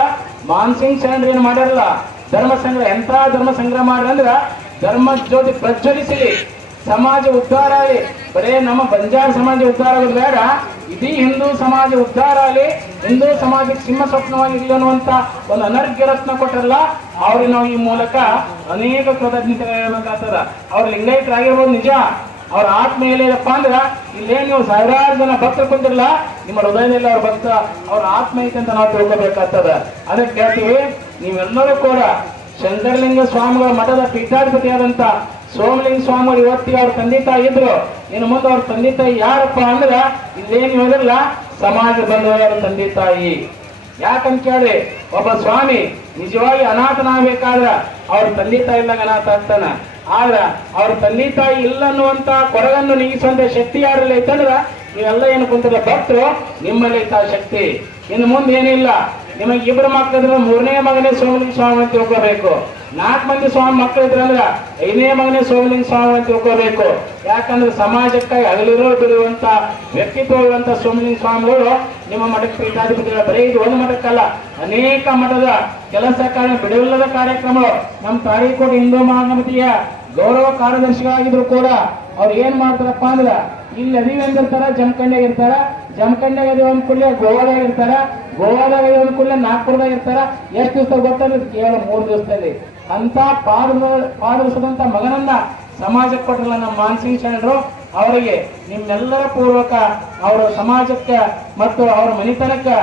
ಮಾನ್ಸಿಂಗ್ ಶರಣರು ಏನು ಮಾಡ್ಯಾರಲ್ಲ ಧರ್ಮ ಸಂಗ್ರಹ. ಎಂಥ ಧರ್ಮ ಸಂಗ್ರಹ ಮಾಡ್ರಿ ಅಂದ್ರ ಧರ್ಮ ಜ್ಯೋತಿ ಪ್ರಜ್ವಲಿಸಲಿ, ಸಮಾಜ ಉದ್ಧಾರ ಆಗಲಿ. ಬರೇ ನಮ್ಮ ಬಂಜಾರ ಸಮಾಜ ಉದ್ಧಾರ ಆಗೋದು ಬೇಡ, ಇಡೀ ಹಿಂದೂ ಸಮಾಜ ಉದ್ಧಾರ ಆಗಲಿ, ಹಿಂದೂ ಸಮಾಜಕ್ಕೆ ಸಿಂಹ ಸ್ವಪ್ನವಾಗಿರಲಿ ಅನ್ನುವಂತ ಒಂದು ಅನರ್ಘ್ಯ ರತ್ನ ಕೊಟ್ಟರಲ್ಲ, ಅವ್ರಿಗೆ ನಾವು ಈ ಮೂಲಕ ಅನೇಕ ಕೃತಜ್ಞತೆ ಹೇಳ್ಬೇಕಾಗ್ತದ. ಅವ್ರ ಲಿಂಗಾಯತರಾಗಿರ್ಬೋದು ನಿಜ, ಅವ್ರ ಆತ್ಮ ಏನಿದಪ್ಪ ಅಂದ್ರ ಇಲ್ಲೇ ನೀವು ಸಾವಿರಾರು ಜನ ಭಕ್ತರು ಕುಂತಿರಲ್ಲ, ನಿಮ್ಮ ಹೃದಯದಲ್ಲಿ ಅವ್ರ ಭಕ್ತ ಅವ್ರ ಆತ್ಮ ಐತೆ ಅಂತ ನಾವು ತಿಳ್ಕೊಬೇಕಾಗ್ತದ. ಅದಕ್ಕೆ ಹೇಳ್ತೀವಿ, ನೀವೆಲ್ಲರೂ ಕೂಡ ಶಂಕರಲಿಂಗ ಸ್ವಾಮಿಗಳ ಮಠದ ಪೀಠಾಧಿಪತಿಯಾದಂತ ಸೋಮಲಿಂಗ ಸ್ವಾಮಿಗಳು ಇವತ್ತಿಗೆ ಅವ್ರ ತಂದೆ ತಾಯಿ ಇದ್ರು. ಇನ್ನು ಮುಂದೆ ಅವ್ರ ತಂದೆ ತಾಯಿ ಯಾರಪ್ಪ ಅಂದ್ರ ಇಲ್ಲೇನು ಹೇಳಿದ್ರಲ್ಲ ಸಮಾಜ ಬಂಧುವರ ತಂದೆ ತಾಯಿ. ಯಾಕಂತ ಕೇಳಿ, ಒಬ್ಬ ಸ್ವಾಮಿ ನಿಜವಾಗಿ ಅನಾಥನಾಗಬೇಕಾದ್ರ ಅವ್ರ ತಂದೆ ತಾಯಿ ಇಲ್ಲಾಗ ಅನಾಥ ಆಗ್ತಾನ. ಆದ್ರ ಅವ್ರ ತಂದೆ ತಾಯಿ ಇಲ್ಲ ಅನ್ನುವಂತ ಕೊರಗನ್ನು ನೀಗಿಸುವಂತ ಶಕ್ತಿ ಯಾರಲ್ಲಿ ಐತಂದ್ರ ನೀವೆಲ್ಲ ಏನು ಕುಂತಿಲ್ಲ ಭಕ್ತರು, ನಿಮ್ಮಲ್ಲಿ ಐತ ಶಕ್ತಿ. ಇನ್ನು ಮುಂದೆ ಏನಿಲ್ಲ, ನಿಮಗೆ 2 ಮಕ್ಕಳಿದ್ರೆ 3ನೇ ಮಗನೇ ಸೋಮಲಿಂಗ ಸ್ವಾಮಿ ಅಂತ ತಿಳ್ಕೋಬೇಕು. 4 ಮಂದಿ ಸ್ವಾಮಿ ಮಕ್ಕಳಿದ್ರೆ ಅಂದ್ರ 5ನೇ ಮಗನೇ ಸೋಮಲಿಂಗ ಸ್ವಾಮಿ ಅಂತ ತಿಳ್ಕೋಬೇಕು. ಯಾಕಂದ್ರೆ ಸಮಾಜಕ್ಕಾಗಿ ಹಗಲಿರೋ ಬಿಡುವಂತ ವ್ಯಕ್ತಿತ್ವ ಇರುವಂತ ಸೋಮಲಿಂಗ ಸ್ವಾಮಿಗಳು ನಿಮ್ಮ ಮಠಕ್ಕೆ ಪೀಠಾಧಿಪತಿಗಳು. ಬರೀ ಇದು ಒಂದು ಮಠಕ್ಕಲ್ಲ, ಅನೇಕ ಮಠದ ಕೆಲಸ ಕಾರ್ಯ ಬಿಡುವಿಲ್ಲದ ಕಾರ್ಯಕ್ರಮಗಳು. ನಮ್ಮ ತಾರೀಕೋಟೆ ಹಿಂದೂ ಮಹಾಗಣಪತಿಯ ಗೌರವ ಕಾರ್ಯದರ್ಶಿಗಳಾಗಿದ್ರು ಕೂಡ ಅವ್ರು ಏನ್ ಮಾಡ್ತಾರಪ್ಪ ಅಂದ್ರ ಇಲ್ಲಿ ಅದಿವಿ ಅಂದಿರ್ತಾರ, ಜಮಖಂಡಿಯಾಗ ಇರ್ತಾರ, ಜಮಖಂಡಿಯಾಗ ಅದಿವಿ ಅಂದ ಕೂಡಲೇ ಗೋವಾದಾಗ ಇರ್ತಾರ, ಗೋವಾದಾಗ ಅದಿವಿ ಅಂದ ಕೂಡಲೇ ನಾಗ್ಪುರದಾಗ ಇರ್ತಾರ. ಎಷ್ಟು ದಿವಸ ಗೊತ್ತಂದ್ರೆ ಕೇವಲ 3 ದಿವಸದಲ್ಲಿ. ಅಂತ ಪಾಡಿಸದಂತ ಮಗನನ್ನ ಸಮಾಜಕ್ಕೆ ಕೊಟ್ಟಲ್ಲ ನಮ್ಮ ಮಾನ್ಸಿಂಗ್ ಶರಣರು. ಅವರಿಗೆ ನಿಮ್ಮೆಲ್ಲರ ಪೂರ್ವಕ ಅವರ ಸಮಾಜಕ್ಕೆ ಮತ್ತು ಅವರ ಮನೆತನಕ್ಕೆ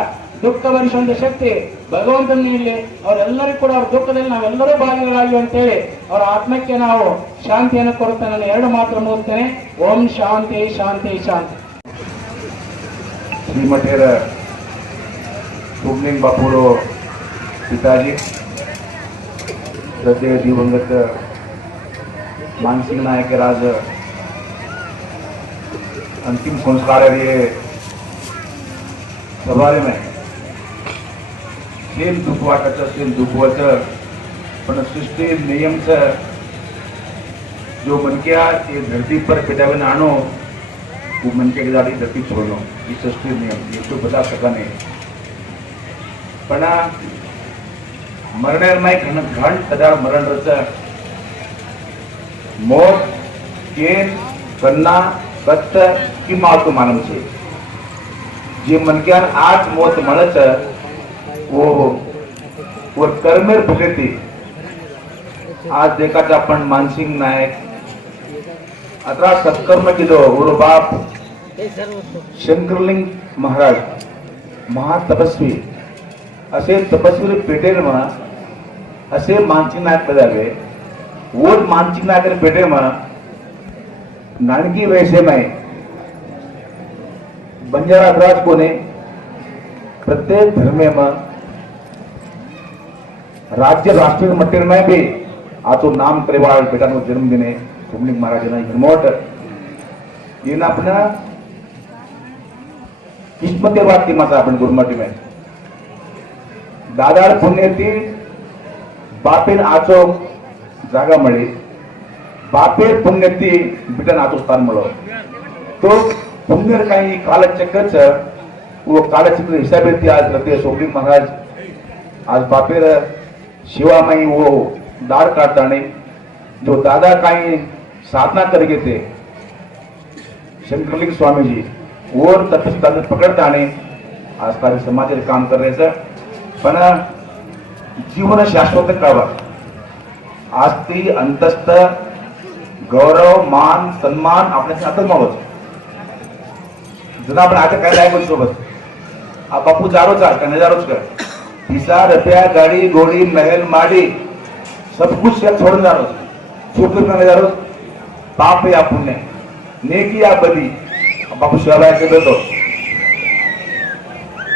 ದುಃಖ ಭರಿಸುವಂತ ಶಕ್ತಿ ಭಗವಂತನ ನೀಡಲಿ. ಅವರೆಲ್ಲರಿಗೂ ಕೂಡ ಅವ್ರ ದುಃಖದಲ್ಲಿ ನಾವೆಲ್ಲರೂ ಭಾಗಿಗಳಾಗಿ ಅಂತೇಳಿ ಅವರ ಆತ್ಮಕ್ಕೆ ನಾವು ಶಾಂತಿಯನ್ನು ಕೊಡುತ್ತೇನೆ. ನಾನು 2 ಮಾತ್ರ ಮುಗಿಸ್ತೇನೆ. ಓಂ ಶಾಂತಿ ಶಾಂತಿ ಶಾಂತಿ. श्रीमठेर सोमलिंग बापूरो पिताजी, श्रद्धेय दिवंगत मानसिंग नायक आज अंतिम संस्कार सभारे में सेम दुख वाटायचं सेम दुख व्हायचं, पण सृष्टि नियम से जो मनक्या ते धरती पर पिटावे आणो वो मनके के जाती धरती छोड़ो, ये सृष्टि नियम ये तो बता सका नहीं. पण मरणार नाही घण कदार मरण रच मोत केन कन्ना कत्त की मातु मानम छे. जे मनक्यान आज मोत मळच वो कर्मेर भुगती. आज देखाचा आपण मानसिंग नायक 18 सत्कर्म केलो. गुरु बाप शंकरलिंग महाराज महातपस्वी असे तपस्वी पेटेल म्हणा असे मानसिंग नायक बजावे. वो मानसिंग नायक पेटे म्हणा नानकी वैसे में बंजारा राज कोने प्रत्येक धर्मे में राज्य राष्ट्रीय मटेर में भी आतो नाम करेवाळ बेटानो जन्मदिने सोमलिंग महाराजना हिरमोट येन अपना किस्मते बात की माता अपन गुरुमठी में दादार पुण्यती बापेन आचो जागा मळी, बापेर पुण्यती बिटन आचो स्थान मळो. तो पुण्य काही कालचक्रच वो कालचक्र हिसाबे ती आज रते सोमली महाराज आज बापेर शिवामाई वो दार काढताने जो दादा काही साधना करके थे शंकरलिंग स्वामी जी और तत्व पकडताने आज कार्य समाज काम करायचं. पण जीवन शाश्वत करावा आज ती अंतस्थ गौरव मान सन्मान आपल्या हातात मावच. जर आपण आता काय लायक सोबत बापू जारोच का नजारोच कर पिसा रुपया गाड़ी घोड़ी महल माड़ी सब कुछ छोड़ने जा रहा सुख करने जा रहा पाप या पुण्य नेकी या बदी बापू शिवाय के दो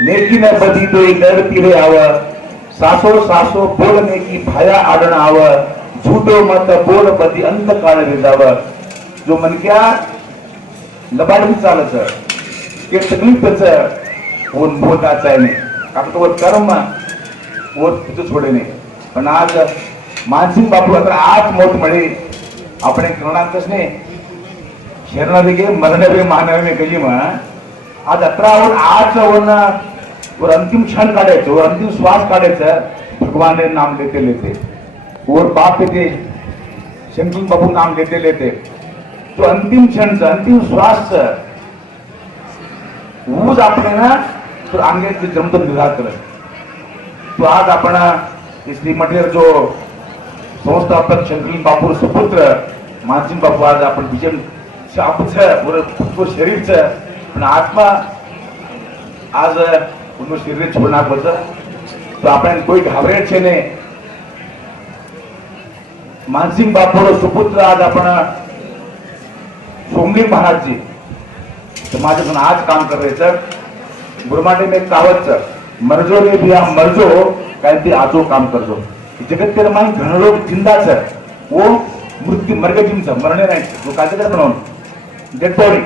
नेकी न बदी तो डर पीड़े आव सासो सासो बोलने की भाया आडण आव झूठो मत बोल बदी अंत काळ रिजाव. जो मन क्या लबाड चालच के तकलीफ वो बोलता है नहीं कारण तो वो कर्म वो तुझं छोडे नाही. पण आज मानसिंग बापू अगर आज मोठ मळे आपण करणारच नाही शरणादिगे मरणवे मानवे कली मग आज 18 आज और अंतिम क्षण काढायचं और अंतिम श्वास काढायचं भगवान ने नाम लेते लेते और बाप ते शंकर बापू नाम लेते लेते तो अंतिम क्षण अंतिम श्वास ऊज आपण ना तो अंगे जमतो विभाग करत. तो आज आपण श्रीमठेर जो संस्थापक शंकरलिंग बापू सुपुत्र मानसिंग बापू आज आपण विजन शापच शरीरच पण आत्मा आज उन्नो शरीर छोड़ना पड़ता. तो आपण कोई घाबरेट छे ने मानसिंग बापू सुपुत्र आज आपण सोमलिंग महाराज जी समाजातून आज काम करायचं. गुरुमाटे में कावत मरजो रे बिया मरजो काय ते आजो काम करजो. जगत के माई घण लोग जिंदाच वो मृत्यू मरगे जिमच मरणे नाही तो काय म्हणून डेड बॉडी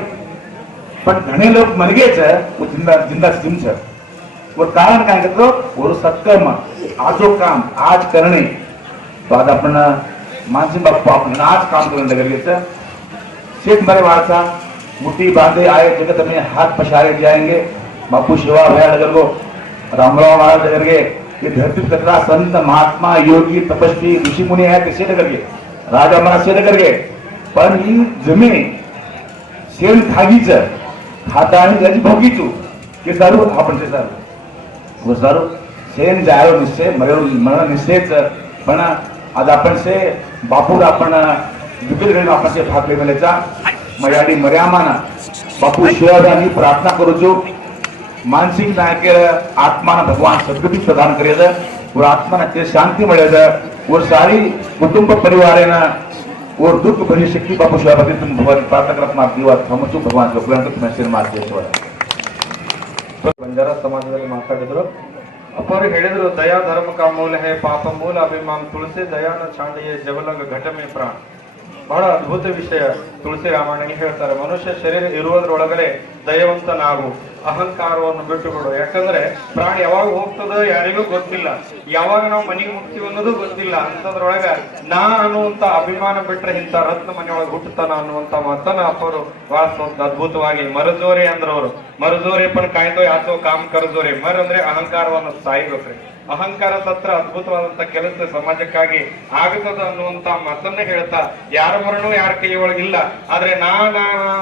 पण घणे लोग मरगेच वो जिंदा जिंदा जिमच वो कारण काय करतो वो सत्कर्म आजो काम आज करणे. तो आज आपण मानसिंग बाप्पा आपण आज काम करून गरजेचं. शेख मरे वाचा मुट्ठी बांधे आए जगत में हाथ पछाड़े जाएंगे. बापू शिवा भया नगर को रामराव महाराज नगर के ये धरती कतरा संत महात्मा योगी तपस्वी ऋषि मुनि है किसे नगर के राजा महाराज से नगर के पण ही जमीन शेण खागीच खाता आणि त्याची भोगीचू की दारू आपण ते दारू दारू शेण जायो निश्चय मरण निश्चयच. पण आज आपण से बापू आपण विपिल गण आपण से भाग लेवलेचा मयाडी मर्यामाना बापू शिवानी प्रार्थना करू जो मानसिक नायक आत्मा भगवान सद्गति प्रदान करे और आत्मा ते शांति मिले और सारी कुटुंब परिवार और दुख भरी शक्ति बापू शिवापति तुम भगवान प्रार्थना कर अपना आशीर्वाद थमचू भगवान तुम्हें आशीर्वाद मार्ग ಬಂಜಾರ ಸಮಾಜದಲ್ಲಿ ಮಾತಾಡಿದ್ರು ಅಪ್ಪರು ಹೇಳಿದ್ರು ದಯಾ ಧರ್ಮ ಕಾ ಮೂಲ ಹೇ ಪಾಪ ಮೂಲ ಅಭಿಮಾನ ತುಳಸಿ ದಯಾನ ಚಾಂಡಿಯೇ ಜವಲಂಗ ಘಟಮೆ ಪ್ರಾಣ. ಬಹಳ ಅದ್ಭುತ ವಿಷಯ ತುಳಸಿ ರಾಮಾಯಣ ಹೇಳ್ತಾರೆ. ಮನುಷ್ಯ ಶರೀರ ಇರುವುದರೊಳಗಡೆ ದಯವಂತನಾಗು ಅಹಂಕಾರವನ್ನು ಬಿಟ್ಟುಬಿಡು. ಯಾಕಂದ್ರೆ ಪ್ರಾಣ ಯಾವಾಗ ಹೋಗ್ತದೋ ಯಾರಿಗೂ ಗೊತ್ತಿಲ್ಲ, ಯಾವಾಗ ನಾವು ಮನೆಗೆ ಹೋಗ್ತೀವಿ ಅನ್ನೋದು ಗೊತ್ತಿಲ್ಲ. ಅಂತದ್ರೊಳಗ ನಾ ಅನ್ನುವಂತ ಅಭಿಮಾನ ಬಿಟ್ರೆ ಇಂಥ ರತ್ನ ಮನೆಯೊಳಗೆ ಹುಟ್ಟುತ್ತಾನ ಅನ್ನುವಂತ ಮಾತನ್ನ ಅಪ್ಪರು ಬಹಳ ಅದ್ಭುತವಾಗಿ ಮರಜೋರೆ ಅಂದ್ರವ್ರು ಮರಜೋರೆ ಪಣ ಕಾಯ್ದೋ ಯಾತೋ ಕಾಮ್ ಕರಜೋರೆ ಮರ್ ಅಂದ್ರೆ ಅಹಂಕಾರವನ್ನು ಸಾಯ್ಬೇಕ್ರಿ. ಅಹಂಕಾರ ತತ್ರ ಅದ್ಭುತವಾದಂತ ಕೆಲಸ ಸಮಾಜಕ್ಕಾಗಿ ಆಗುತ್ತದ ಅನ್ನುವಂತ ಮಾತನ್ನ ಹೇಳ್ತಾ ಯಾರ ಮರಣವೂ ಯಾರ ಕೈ ಒಳಗಿಲ್ಲ. ಆದ್ರೆ ನಾ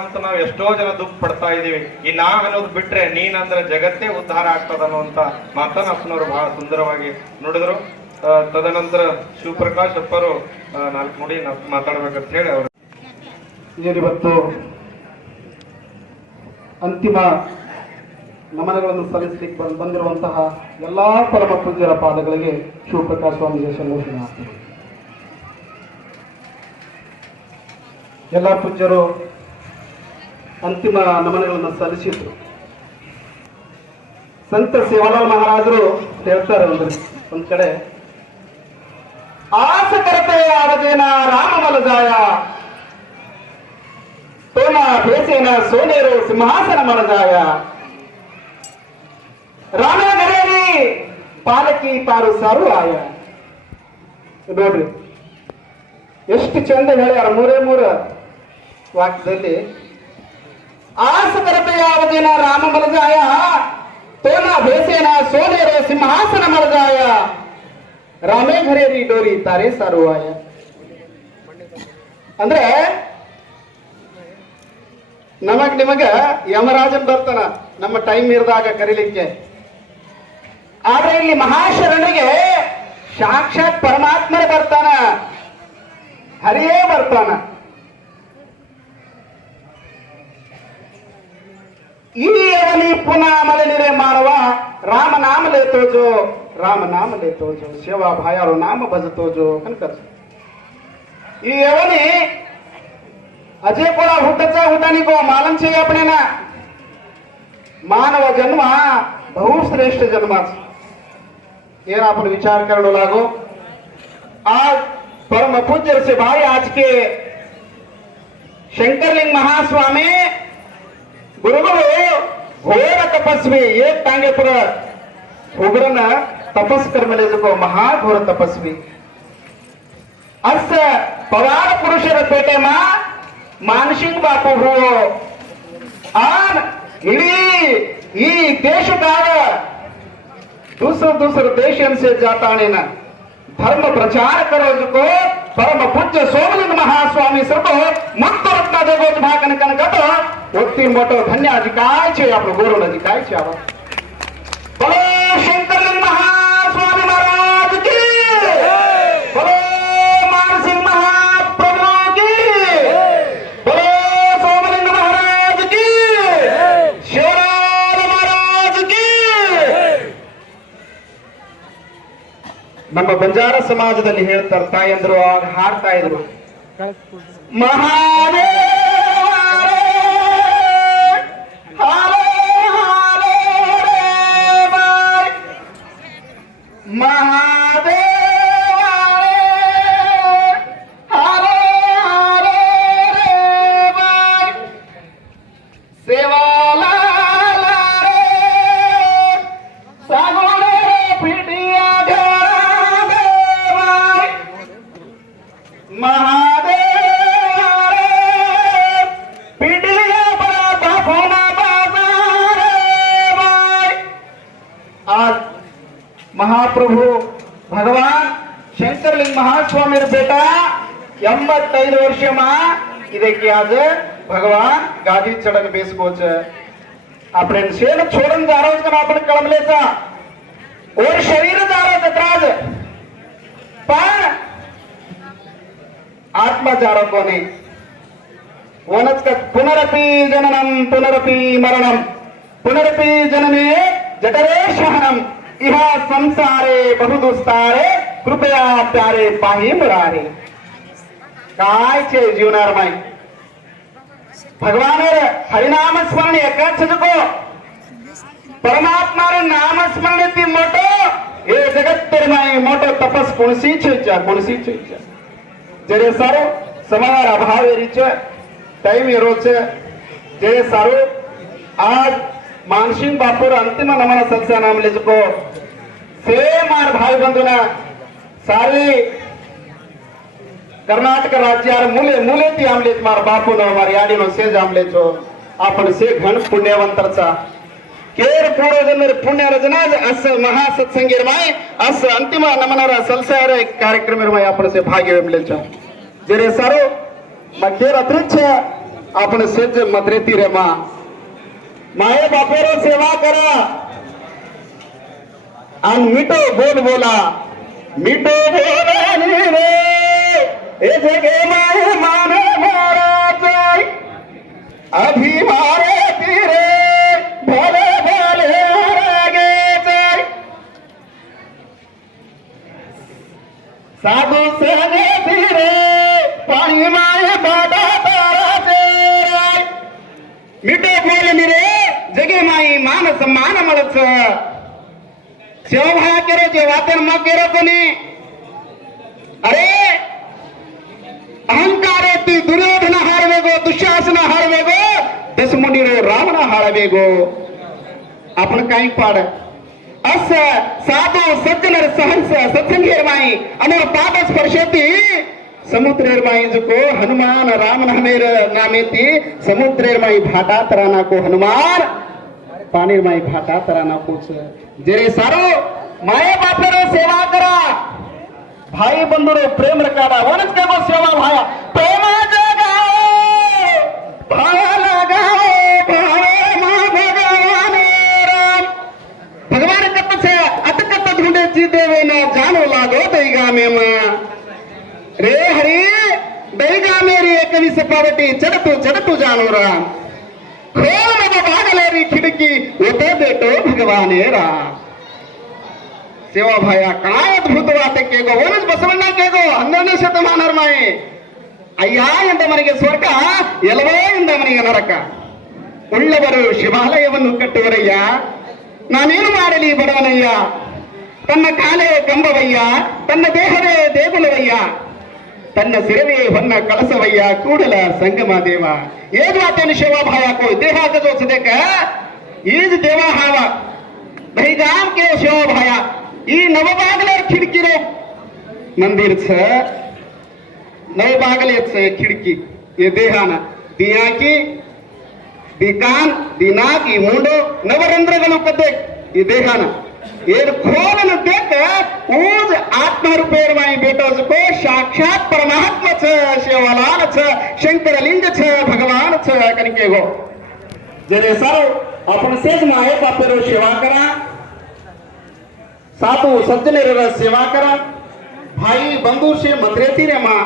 ಅಂತ ನಾವು ಎಷ್ಟೋ ಜನ ದುಃಖ ಪಡ್ತಾ ಇದೀವಿ. ಈ ನಾ ಅನ್ನೋದು ಬಿಟ್ರೆ ನೀನಂದ್ರೆ ಜಗತ್ತೇ ಉದ್ಧಾರ ಆಗ್ತದ ಅನ್ನುವಂತ ಮಾತನ್ನ ಅಪ್ಪನವರು ಬಹಳ ಸುಂದರವಾಗಿ ನುಡಿದ್ರು. ತದನಂತರ ಶಿವಪ್ರಕಾಶ್ ಅಪ್ಪರು 4 ನುಡಿ ಮಾತಾಡ್ಬೇಕಂತ ಹೇಳಿ ಅವರು ಇವತ್ತು ಅಂತಿಮ ನಮನಗಳನ್ನು ಸಲ್ಲಿಸಲಿಕ್ಕೆ ಬಂದಿರುವಂತಹ ಎಲ್ಲಾ ಪರಮ ಪೂಜ್ಯರ ಪಾದಗಳಿಗೆ ಶಿವಪ್ರಕಾಶ್ ಸ್ವಾಮೀಜಿ ಸಂಬೋಧನೆ ಆಗ್ತದೆ. ಎಲ್ಲ ಪೂಜ್ಯರು ಅಂತಿಮ ನಮನಗಳನ್ನು ಸಲ್ಲಿಸಿದ್ರು. ಸಂತ ಸೇವಾಲಾಲ್ ಮಹಾರಾಜರು ಹೇಳ್ತಾರೆ ಒಂದ್ ಕಡೆ, ಆಸ ಕರ್ತೆ ಆರದೇನ ರಾಮಮಲ ಜಾಯ ತೋನ ಬೇಸೇನ ಸೋನೇರು ಸಿಂಹಾಸನ ಮಲಜಾಯ राणा घरेरी पालकी पारू सारू आया ನೋಡ್ರಿ ಎಷ್ಟು ಚಂದ ಹೇಳ್ಯಾರ, ಮೂರೇ ಮೂರು ವಾಕ್ಯದಲ್ಲಿ. ಆಸ ಬರತೆ ಯಾವ ದಿನ ರಾಮ ಮಲಗಾಯ, ತೋನ ಬೇಸೇನ ಸೋನೇರ ಸಿಂಹಾಸನ ಮಲಗಾಯ, ರಾಮೇ ಘರೇರಿ ಡೋರಿ ತಾರೆ ಸಾರುವಾಯ. ಅಂದ್ರೆ ನಿಮಗ ಯಮರಾಜನ್ ಬರ್ತಾನ ನಮ್ಮ ಟೈಮ್ ಇರ್ದಾಗ ಕರೀಲಿಕ್ಕೆ. ಆದ್ರೆ ಇಲ್ಲಿ ಮಹಾಶರಣಿಗೆ ಸಾಕ್ಷಾತ್ ಪರಮಾತ್ಮನೇ ಬರ್ತಾನ, ಹರಿಯೇ ಬರ್ತಾನ. ಈ ಅವನಿ ಪುನಃ ಮಲನಿರೆ ಮಾರವ, ರಾಮ ನಾಮ ಲೇತೋಜೋ, ರಾಮ ನಾಮ ಲೇತೋಜೋ, ಸೇವಾ ಭಾಯಾರೋ ನಾಮ ಭಜತೋಜೋ ಕನಕ. ಈ ಅವನಿ अजय कोणा हुटचा हुटानी को मालम छे आपल्याला. मानव जन्म बहुश्रेष्ठ जन्माच ये आपण विचार करणं लागो. आज परम पूज्य से भाई आज के शंकरलिंग महास्वामी गुरुगुरु घोर तपस्वी एक टांगे पर उग्रन तपस कर्मले जो महाघोर तपस्वी अस पवार पुरुषर पेटे मा मानसिंग बापू हो आन इडी ई देश दाव दूसर देशन से जाता ना धर्म प्रचार करो को परम पूज्य सोमलिंग महास्वामी सर्व मुक्त रत्न देवो भागन कनगत ಒತ್ತಿ मोठो धन्य अधिकार छे आपलो गौरव अधिकार छे. आवा बोलो शंकरलिंग महास्वामी महाराज की, बोलो मानसिंग महाप्रभु की, बोलो सोमलिंग महाराज की, शिवराज महाराज की. ನಮ್ಮ ಬಂಜಾರ ಸಮಾಜದಲ್ಲಿ ಹೇಳ್ತಾರೆ ತಾಯಂದ್ರು ಆಗ ಹಾಡ್ತಾ ಇದ್ರು, ಮಹಾದೇವ महाप्रभु भगवान शंकरलिंग महास्वामी बेटा 85 वर्ष ಇದಕ್ಕೆ आज भगवान गादी चढन बेसकोच आपण शेण छोडून जारोज का आपण कळमलेचा और शरीर जारोज त्राज पण आत्मा जारो कोणी वनच का पुनरपि जननम पुनरपि मरणम पुनरपि जनने जठरे शहनम इह संसारे बहुदुस्तारे कृपया प्यारे पाही मुरारे. काय छे जीवनार माई भगवान हरिनाम स्मरण एकाच को परमात्मा नाम स्मरण ती मोठो हे जगत माई मोठो तपस कोणसी छेचा जरे सारो समार अभाव एरीच टाइम एरोच जरे सारो आज मानसिंग बापूर अंतिम नमन सत्सा नाम लेजको से मार भाई बंधुना सारी कर्नाटक राज्यार मुले मुले ती आमलेच मार बापू न मार याडीनो सेज आमलेचो आपण से घन पुण्यवंतरचा केर पूर्वजन्म पुण्य रजनाज अस महासत्संगीर माय अस अंतिम नमनर सलसार कार्यक्रम माय आपण से भाग्य वेमलेचा जरे सारो मध्य रात्रीच आपण सेज मद्रेती रे मा माये बापेरो सेवा करा आणि मिठो बोल बोला मिठो बोला रे ए जगे माये माने महाराज अभी मारे तीरे भोले भोले रागे जाय साधु संगे तीरे पाणी माये बाटा तारा दे मिठो बोल रे जगे माई मान सम्मान मळच सेवा केरो जेवातन मग केरो कोणी अरे अहंकार ती दुर्योधन हारवेगो दुःशासन हारवेगो दशमुनी रे रावण हारवेगो आपण काही पाड अस साधू सज्जनर सहंस सत्संगेरमाई अमर पाद स्पर्शेती समुद्रेरमाई जुको हनुमान राम नामेर नामेती समुद्रेरमाई भाटात राना को हनुमान पाणीरमाई भाटात राना कोच जेरे सारो माये बापर सेवा करा भाई बंधुरो प्रेम रकारा वनच का गो सेवा भाया प्रेम जगाओ भाया लगाओ भावे मा भगवान राम भगवान कत से अटकत ढूंढे ची देवे न जानो लागो दैगा में मां रे हरी दैगा मेरी एकविस पावटी चढ़तू जानो राम खोल मग भागलेरी खिड़की उते बेटो भगवाने राम सेवा भाया काय अद्भुत वाटे केगो ओनच बसवಣ್ಣ केगो 12ನೇ ಶತಮಾನರ ಮಾಯೆ ಅಯ್ಯ ಎಂದ ಮನೆಗೆ ಸ್ವರ್ಗ ಎಲವೋ ಎಂದ ಮನೆಗೆ ನರಕ ಉಳ್ಳವರು ಶಿವಾಲಯವನ್ನು ಕಟ್ಟುವರಯ್ಯ ನಾನೇನು ಮಾಡಲಿ ಬಡವನಯ್ಯ ತನ್ನ ಕಾಲೇ ಕಂಬವಯ್ಯ ತನ್ನ ದೇಹವೇ ದೇಗುಲವಯ್ಯ ತನ್ನ ಸಿರವೇ ಹೊನ್ನ ಕಳಸವಯ್ಯ ಕೂಡಲ ಸಂಗಮ ದೇವ ಏದು ಆತನ ಸೇವಾ ಭಾಯ को देहा का जो सदेक ಈज देवा हावा दहीगाम के सेवा भाया ಈ नवबागलेर खिडकी मंदिर छ नवबागले खिडकी ये देहाना दिया की दिकान दिनाक ಈ ಮೂಂಡು ನವರಂಧ್ರಗಳು ಕದ್ದೆ ಈ ದೇಹಾನ ಏರ್ खोलन देख ऊज आत्मा रूपेर माई बेटो को साक्षात परमात्मा छ शिवलाल छ शंकरलिंग छ भगवान छ कनके गो जरे सारो आपण सेज माये बापेरो सेवा करा साधु सज्जनेर सेवा करा भाई बंधु से मद्रेती रे मां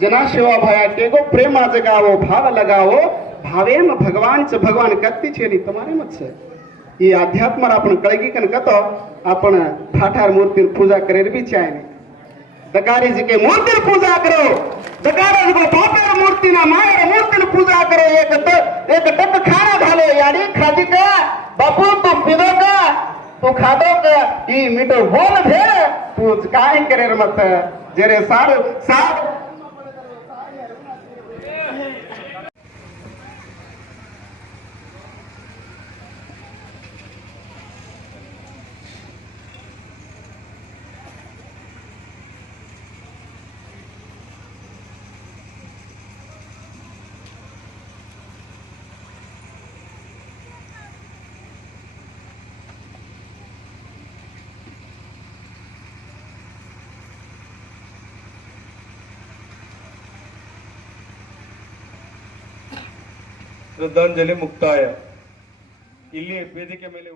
जना सेवा भाया केगो प्रेम जगावो भाव लगावो भावे में भगवान से भगवान कत्ती छेली तुम्हारे मत से ये अध्यात्म आपण कळगी कन कतो आपण ठाठार मूर्ति पूजा करेर भी चाहे दकारी जी के मूर्ति पूजा करो दकारी जी को पापर मूर्ति ना मायर मूर्ति पूजा करो एक टक खाना घालो यानी खाजी का बापू तुम पिदो का तू खादो का ई मिटो बोल भेड़ तू काय करे मत जरे सार सार ಶ್ರದ್ಧಾಂಜಲಿ ಮುಕ್ತಾಯ ಇಲ್ಲಿ ವೇದಿಕೆ ಮೇಲೆ